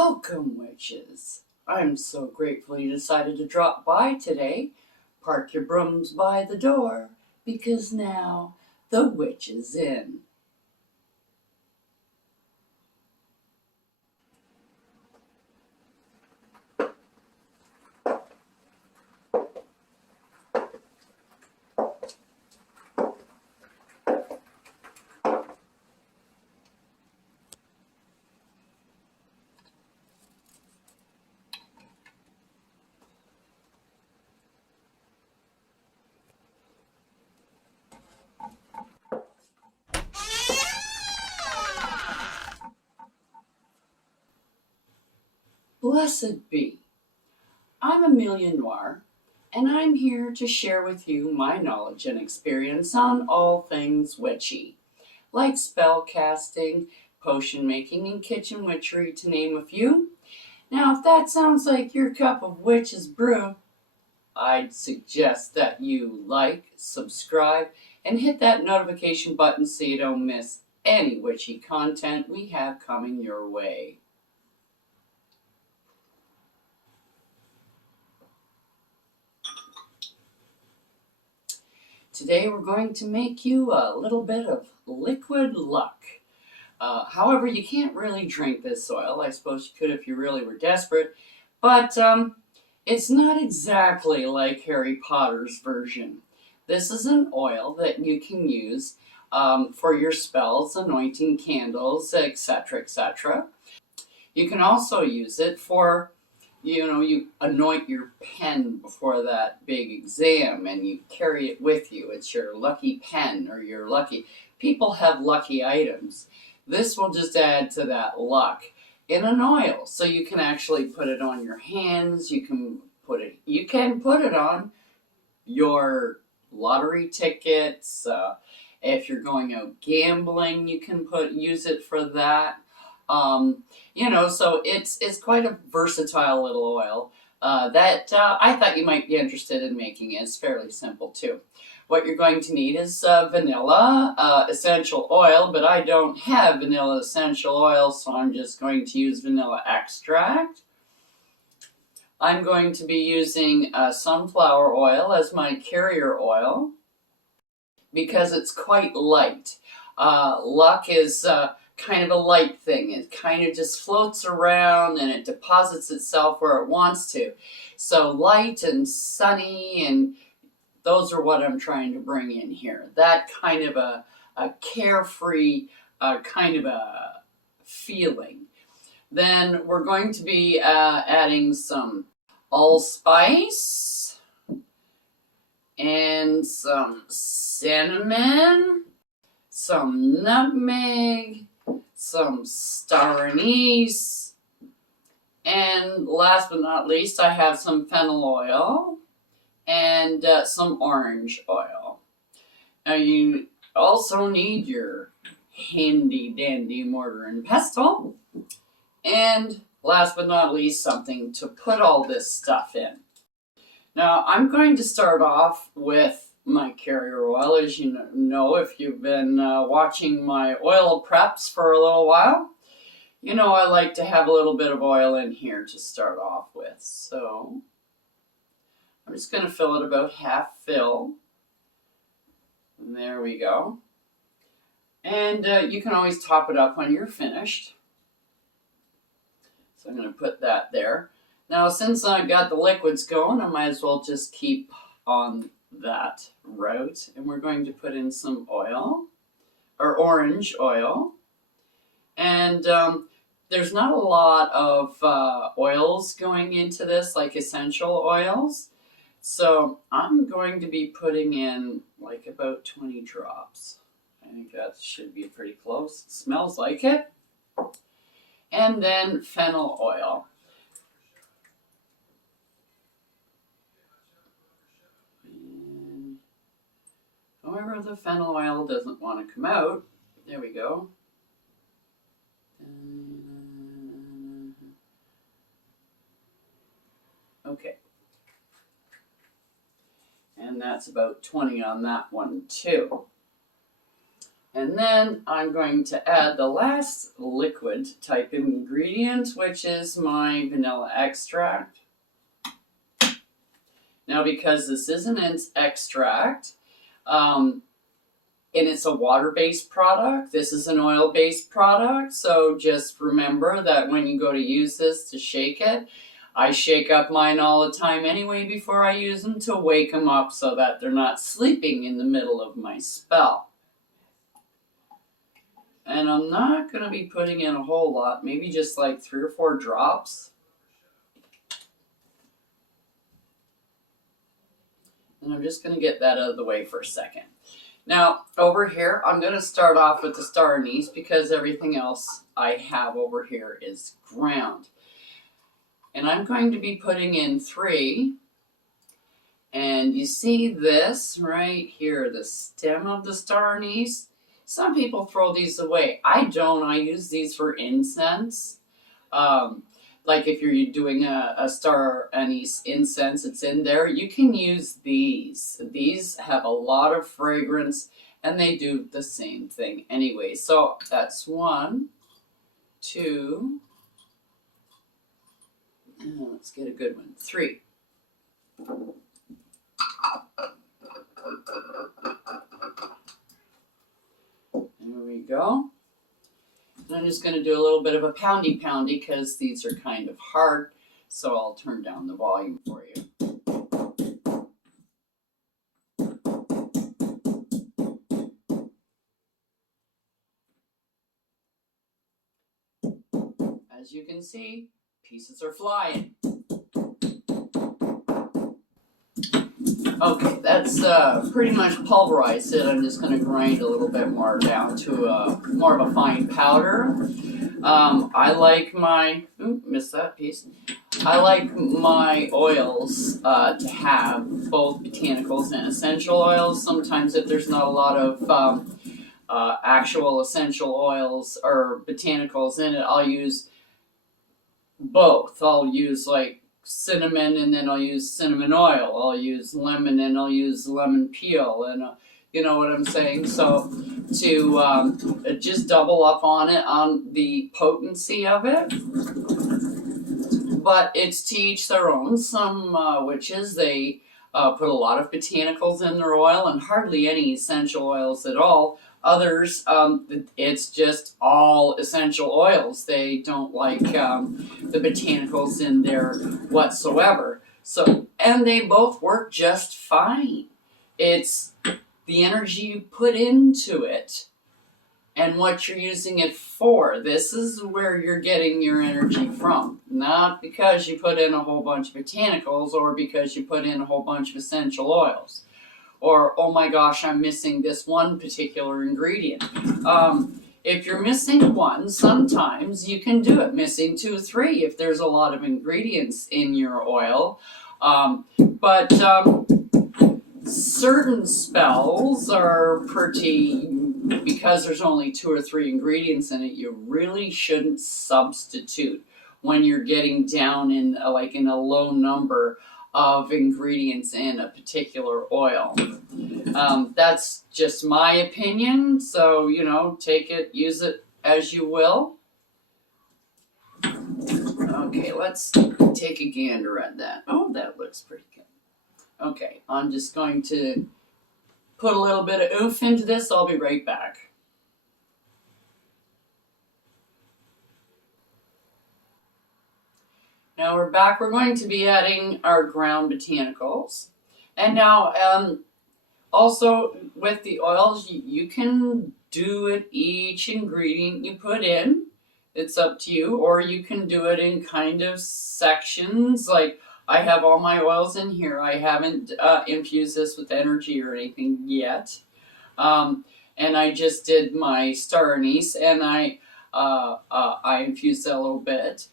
Welcome, witches. I'm so grateful you decided to drop by today. Park your brooms by the door, because now the witch is in. Blessed be. I'm Amelia Noir, and I'm here to share with you my knowledge and experience on all things witchy, like spell casting, potion making, and kitchen witchery, to name a few. Now, if that sounds like your cup of witch's brew, I'd suggest that you like, subscribe, and hit that notification button so you don't miss any witchy content we have coming your way. Today we're going to make you a little bit of liquid luck. However, you can't really drink this oil. I suppose you could if you really were desperate, but it's not exactly like Harry Potter's version. This is an oil that you can use for your spells, anointing candles, etc., etc. You can also use it for, you anoint your pen before that big exam and you carry it with you. It's your lucky pen or your lucky. People have lucky items. This will just add to that luck in an oil. So you can actually put it on your hands. You can put it on your lottery tickets. If you're going out gambling, you can use it for that. So it's quite a versatile little oil that I thought you might be interested in making. It's fairly simple too. What you're going to need is vanilla essential oil, but I don't have vanilla essential oil, so I'm just going to use vanilla extract. I'm going to be using sunflower oil as my carrier oil because it's quite light. Luck is kind of a light thing. It kind of just floats around and it deposits itself where it wants to. So light and sunny, and those are what I'm trying to bring in here. That kind of a carefree kind of a feeling. Then we're going to be adding some allspice and some cinnamon, some nutmeg, some star anise, and last but not least, I have some fennel oil and some orange oil. Now you also need your handy dandy mortar and pestle, and last but not least, something to put all this stuff in. Now I'm going to start off with my carrier oil. As you know, if you've been watching my oil preps for a little while, you know I like to have a little bit of oil in here to start off with. So I'm just going to fill it about half fill. And there we go. And you can always top it up when you're finished. So I'm going to put that there. Now, since I've got the liquids going, I might as well just keep on that route. And we're going to put in some oil, or orange oil. And there's not a lot of oils going into this, like essential oils. So I'm going to be putting in like about 20 drops. I think that should be pretty close. It smells like it. And then fennel oil. And however, the fennel oil doesn't want to come out. There we go. Okay. And that's about 20 on that one too. And then I'm going to add the last liquid type ingredient, which is my vanilla extract. Now, because this is an extract, and it's a water-based product, this is an oil-based product, so just remember that when you go to use this to shake it, I shake up mine all the time anyway before I use them to wake them up so that they're not sleeping in the middle of my spell. And I'm not going to be putting in a whole lot, maybe just like 3 or 4 drops. And I'm just going to get that out of the way for a second. Now, over here, I'm going to start off with the star anise because everything else I have over here is ground. And I'm going to be putting in 3. And you see this right here, the stem of the star anise. Some people throw these away. I don't. I use these for incense. Like if you're doing a star anise incense, it's in there. You can use these. These have a lot of fragrance, and they do the same thing anyway. So that's 1, 2. Let's get a good one. 3. There we go. And I'm just going to do a little bit of a poundy because these are kind of hard, so I'll turn down the volume for you. As you can see, pieces are flying. Okay, that's pretty much pulverized it. I'm just going to grind a little bit more down to more of a fine powder. I like my, missed that piece. I like my oils to have both botanicals and essential oils. Sometimes if there's not a lot of actual essential oils or botanicals in it, I'll use both. I'll use like cinnamon, and then I'll use cinnamon oil. I'll use lemon, and I'll use lemon peel, and you know what I'm saying. So to just double up on it, on the potency of it. But it's to each their own. Some witches, they put a lot of botanicals in their oil and hardly any essential oils at all. Others, it's just all essential oils. They don't like the botanicals in there whatsoever. So, and they both work just fine. It's the energy you put into it and what you're using it for. This is where you're getting your energy from. Not because you put in a whole bunch of botanicals or because you put in a whole bunch of essential oils. Or, oh my gosh, I'm missing this one particular ingredient. If you're missing one, sometimes you can do it. Missing 2, 3 if there's a lot of ingredients in your oil. But certain spells are pretty, because there's only 2 or 3 ingredients in it, you really shouldn't substitute when you're getting down in a low number of ingredients in a particular oil. That's just my opinion, so take it, use it as you will. Okay, let's take a gander at that. Oh, that looks pretty good. Okay, I'm just going to put a little bit of oomph into this. I'll be right back. Now we're back. We're going to be adding our ground botanicals. And now, also with the oils, you can do it each ingredient you put in. It's up to you. Or you can do it in kind of sections. Like I have all my oils in here. I haven't infused this with energy or anything yet. And I just did my star anise, and I infused it a little bit.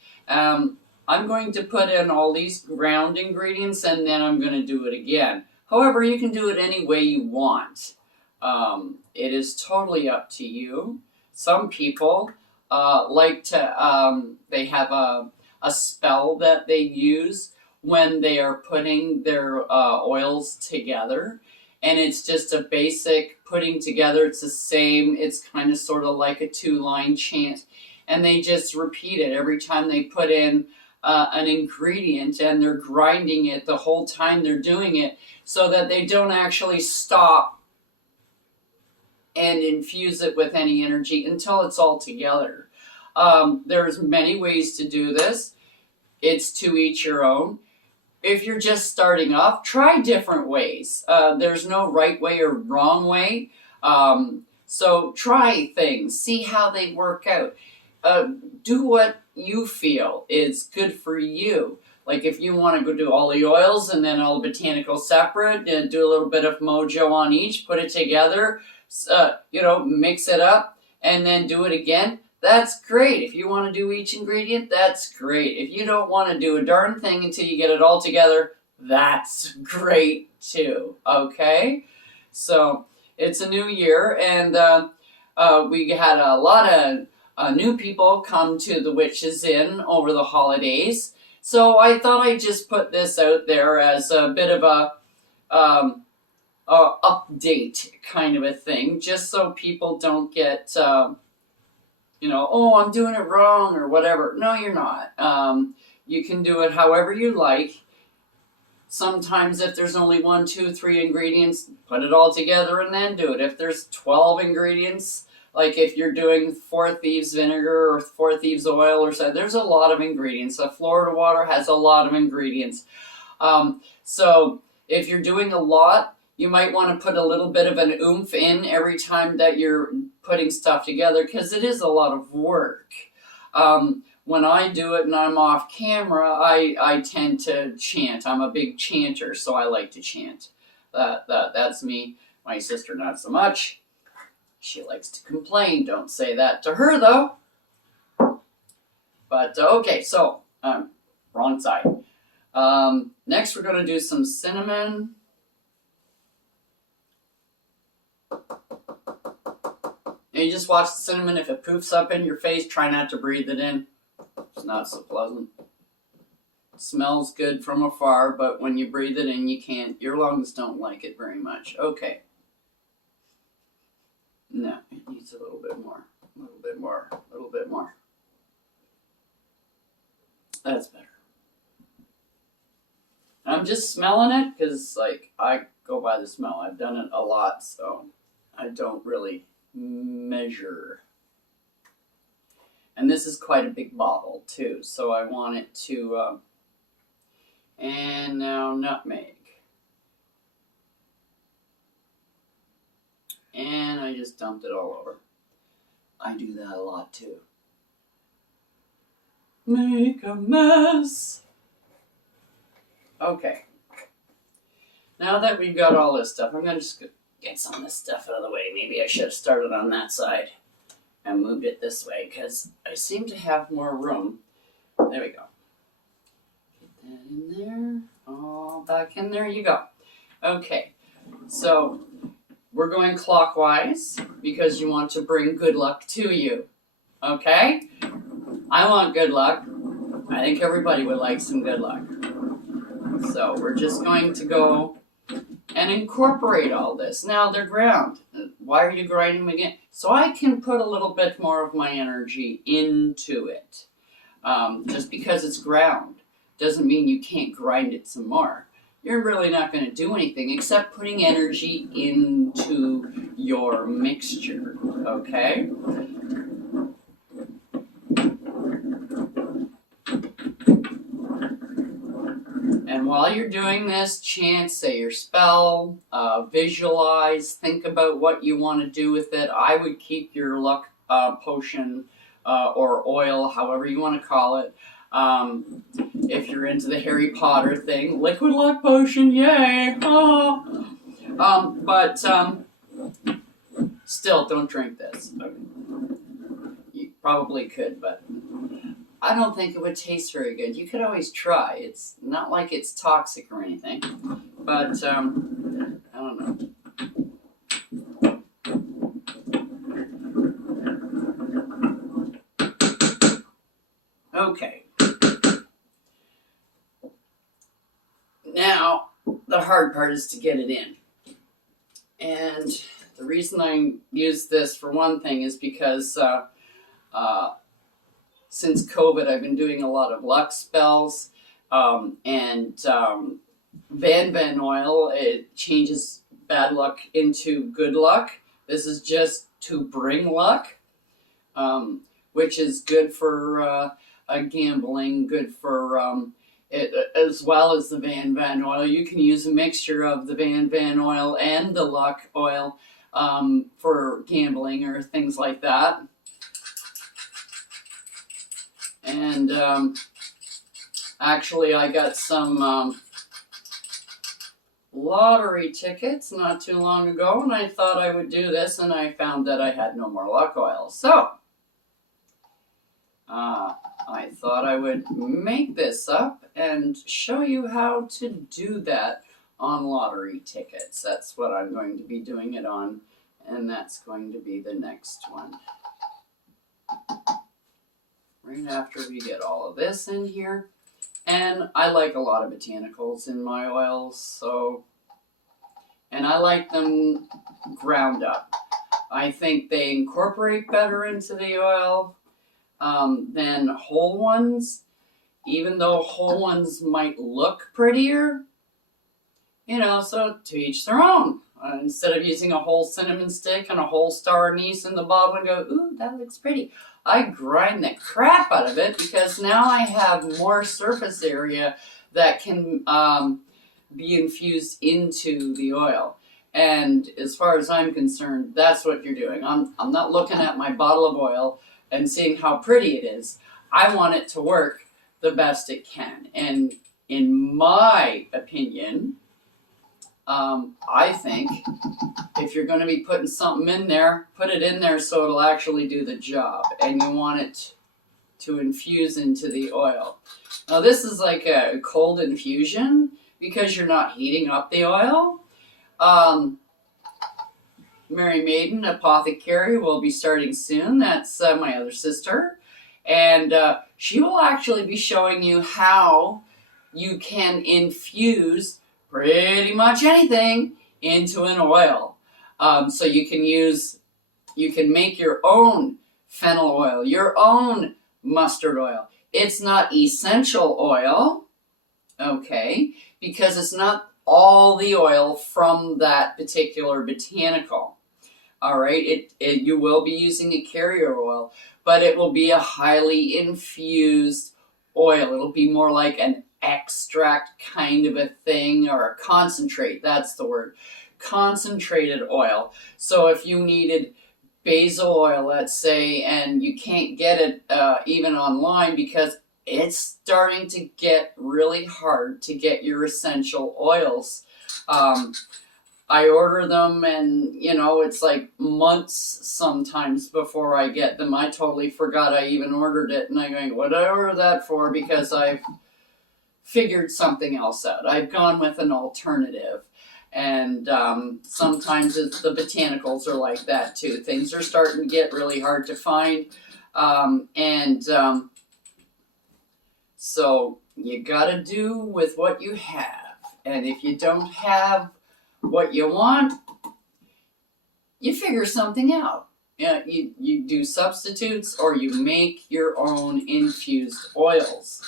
I'm going to put in all these ground ingredients, and then I'm going to do it again. However, you can do it any way you want. It is totally up to you. Some people like to, they have a spell that they use when they are putting their oils together. And it's just a basic putting together. It's the same. It's kind of sort of like a 2-line chant. And they just repeat it every time they put in an ingredient, and they're grinding it the whole time they're doing it so that they don't actually stop and infuse it with any energy until it's all together. There's many ways to do this. It's to each your own. If you're just starting off, try different ways. There's no right way or wrong way. So try things, see how they work out. Do what you feel is good for you. Like if you want to go do all the oils and then all the botanicals separate, and do a little bit of mojo on each, put it together, mix it up, and then do it again. That's great. If you want to do each ingredient, that's great. If you don't want to do a darn thing until you get it all together, that's great too. Okay? So it's a new year, and we had a lot of new people come to the Witches Inn over the holidays. So I thought I'd just put this out there as a bit of a update kind of a thing, just so people don't get, oh, I'm doing it wrong or whatever. No, you're not. You can do it however you like. Sometimes if there's only 1, 2, 3 ingredients, put it all together and then do it. If there's 12 ingredients, like if you're doing 4 thieves vinegar or 4 thieves oil or so, there's a lot of ingredients. Florida water has a lot of ingredients. So if you're doing a lot, you might want to put a little bit of an oomph in every time that you're putting stuff together, because it is a lot of work. When I do it and I'm off camera, I tend to chant. I'm a big chanter, so I like to chant. That's me. My sister, not so much. She likes to complain. Don't say that to her, though. But, okay, so, wrong side. Next, we're going to do some cinnamon. And you just watch the cinnamon. If it poofs up in your face, try not to breathe it in. It's not so pleasant. It smells good from afar, but when you breathe it in, you can't. Your lungs don't like it very much. Okay. No, it needs a little bit more. A little bit more. A little bit more. That's better. I'm just smelling it because, I go by the smell. I've done it a lot, so I don't really measure. And this is quite a big bottle, too, so I want it to... and now nutmeg. And I just dumped it all over. I do that a lot, too. Make a mess. Okay. Now that we've got all this stuff, I'm going to just get some of this stuff out of the way. Maybe I should have started on that side and moved it this way, because I seem to have more room. There we go. Get that in there. All back in there you go. Okay. So we're going clockwise because you want to bring good luck to you. Okay? I want good luck. I think everybody would like some good luck. So we're just going to go and incorporate all this. Now they're ground. Why are you grinding them again? So I can put a little bit more of my energy into it. Just because it's ground doesn't mean you can't grind it some more. You're really not going to do anything except putting energy into your mixture, okay? And while you're doing this, chant, say your spell, visualize, think about what you want to do with it. I would keep your luck potion or oil, however you want to call it. If you're into the Harry Potter thing, liquid luck potion, yay! Oh. But still, don't drink this. You probably could, but I don't think it would taste very good. You could always try. It's not like it's toxic or anything, but I don't know. Okay. Now, the hard part is to get it in. And The reason I use this for one thing is because since COVID, I've been doing a lot of luck spells, and Van oil, it changes bad luck into good luck. This is just to bring luck, which is good for gambling, good for it, as well as the Van oil. You can use a mixture of the Van oil and the luck oil for gambling or things like that. And actually, I got some lottery tickets not too long ago, and I thought I would do this, and I found that I had no more luck oil. So, I thought I would make this up and show you how to do that on lottery tickets. That's what I'm going to be doing it on, and that's going to be the next one. Right after we get all of this in here. And I like a lot of botanicals in my oils, so, and I like them ground up. I think they incorporate better into the oil than whole ones, even though whole ones might look prettier, you know, so to each their own. Instead of using a whole cinnamon stick and a whole star anise in the bottle and go, ooh, that looks pretty, I grind the crap out of it because now I have more surface area that can be infused into the oil. And as far as I'm concerned, that's what you're doing. I'm not looking at my bottle of oil and seeing how pretty it is. I want it to work the best it can. And in my opinion, I think if you're going to be putting something in there, put it in there so it'll actually do the job. And you want it to infuse into the oil. Now this is like a cold infusion because you're not heating up the oil. Mary Maiden, Apothecary, will be starting soon. That's my other sister. And she will actually be showing you how you can infuse pretty much anything into an oil. So you can make your own fennel oil, your own mustard oil. It's not essential oil, okay, because it's not all the oil from that particular botanical. All right, you will be using a carrier oil, but it will be a highly infused oil. It'll be more like an extract kind of a thing, or a concentrate, that's the word, concentrated oil. So if you needed basil oil, let's say, and you can't get it even online because it's starting to get really hard to get your essential oils. I order them and, you know, it's like months sometimes before I get them. I totally forgot I even ordered it, and I'm going, what did I order that for? Because I've figured something else out. I've gone with an alternative. And sometimes it's the botanicals are like that too. Things are starting to get really hard to find. So you gotta do with what you have. And if you don't have what you want, you figure something out. You do substitutes, or you make your own infused oils.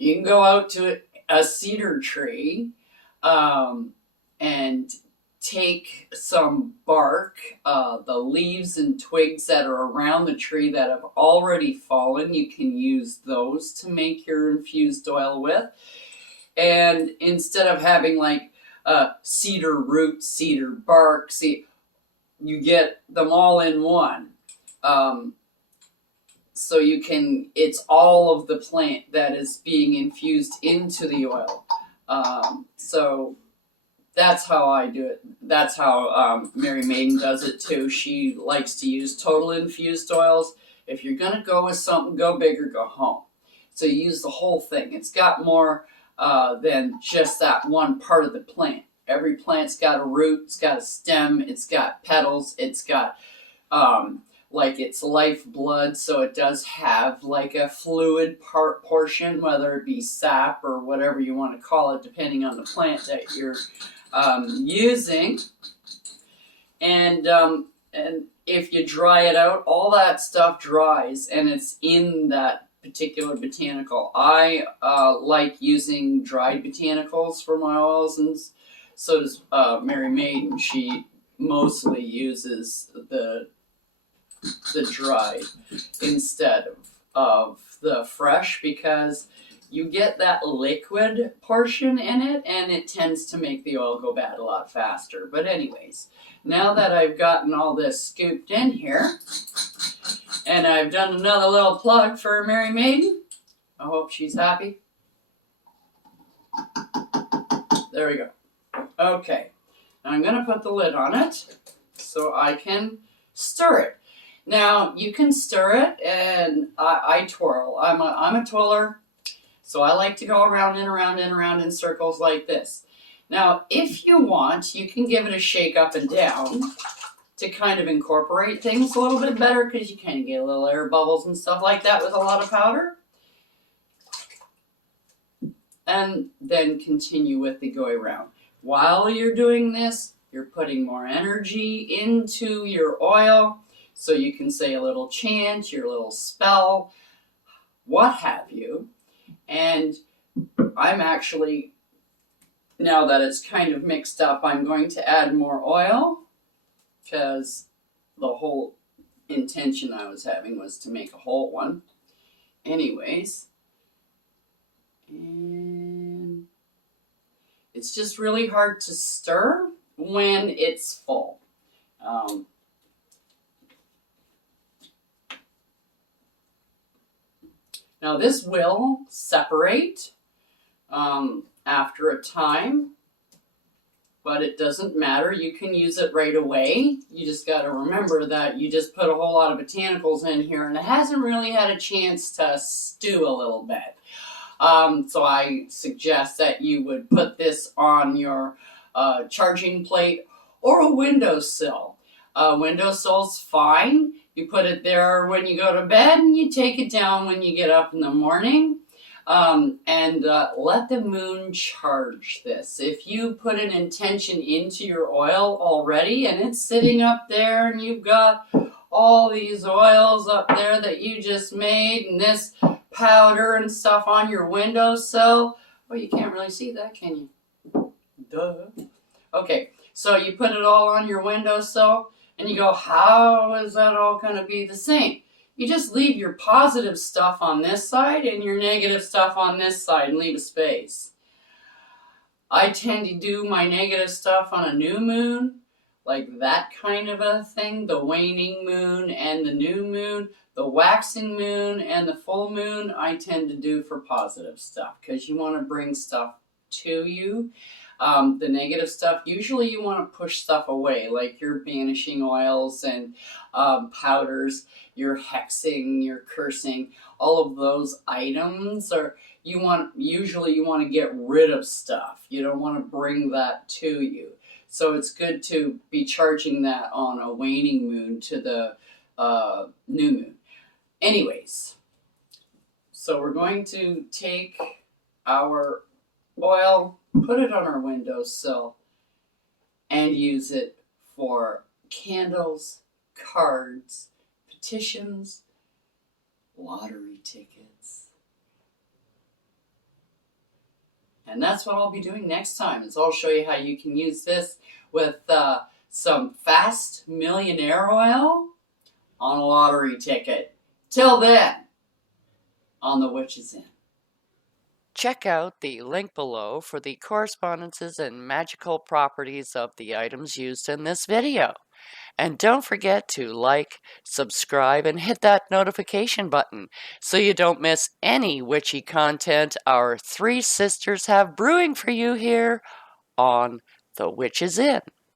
You can go out to a cedar tree and take some bark, the leaves and twigs that are around the tree that have already fallen. You can use those to make your infused oil with. And instead of having like cedar root, cedar bark, you get them all in one. So you can, it's all of the plant that is being infused into the oil. So that's how I do it. That's how Mary Maiden does it too. She likes to use total infused oils. If you're going to go with something, go big or go home. So you use the whole thing. It's got more than just that one part of the plant. Every plant's got a root, it's got a stem, it's got petals, it's got like its lifeblood, so it does have like a fluid portion, whether it be sap or whatever you want to call it, depending on the plant that you're using. And if you dry it out, all that stuff dries, and it's in that particular botanical. I like using dried botanicals for my oils, and so does Mary Maiden. She mostly uses the dried instead of the fresh because you get that liquid portion in it and it tends to make the oil go bad a lot faster. But anyways, now that I've gotten all this scooped in here and I've done another little plug for Mary Maiden, I hope she's happy. There we go. Okay, now I'm going to put the lid on it so I can stir it. Now you can stir it, and I twirl. I'm a twirler, so I like to go around and around and around in circles like this. Now, if you want, you can give it a shake up and down to kind of incorporate things a little bit better, because you kind of get a little air bubbles and stuff like that with a lot of powder. And then continue with the go around. While you're doing this, you're putting more energy into your oil. So you can say a little chant, your little spell, what have you. And I'm actually, now that it's kind of mixed up, I'm going to add more oil because the whole intention I was having was to make a whole one. Anyways, and it's just really hard to stir when it's full. Now this will separate after a time, but it doesn't matter. You can use it right away. You just got to remember that you just put a whole lot of botanicals in here and it hasn't really had a chance to stew a little bit. So I suggest that you would put this on your charging plate or a windowsill. Windowsill's fine. You put it there when you go to bed and you take it down when you get up in the morning. And let the moon charge this. If you put an intention into your oil already and it's sitting up there and you've got all these oils up there that you just made and this powder and stuff on your windowsill, well, you can't really see that, can you? Duh. Okay, so you put it all on your windowsill and you go, how is that all going to be the same? You just leave your positive stuff on this side and your negative stuff on this side and leave a space. I tend to do my negative stuff on a new moon, like that kind of a thing, the waning moon and the new moon. The waxing moon and the full moon I tend to do for positive stuff because you want to bring stuff to you. The negative stuff, usually you want to push stuff away, like your banishing oils and powders, your hexing, your cursing, all of those items are usually you want to get rid of stuff. You don't want to bring that to you. So it's good to be charging that on a waning moon to the new moon. Anyways, so we're going to take our oil, put it on our windowsill, and use it for candles, cards, petitions, lottery tickets. And that's what I'll be doing next time, is I'll show you how you can use this with some fast millionaire oil on a lottery ticket. Till then, on the Witch's Inn. Check out the link below for the correspondences and magical properties of the items used in this video. And don't forget to like, subscribe, and hit that notification button so you don't miss any witchy content our three sisters have brewing for you here on The Witch's Inn.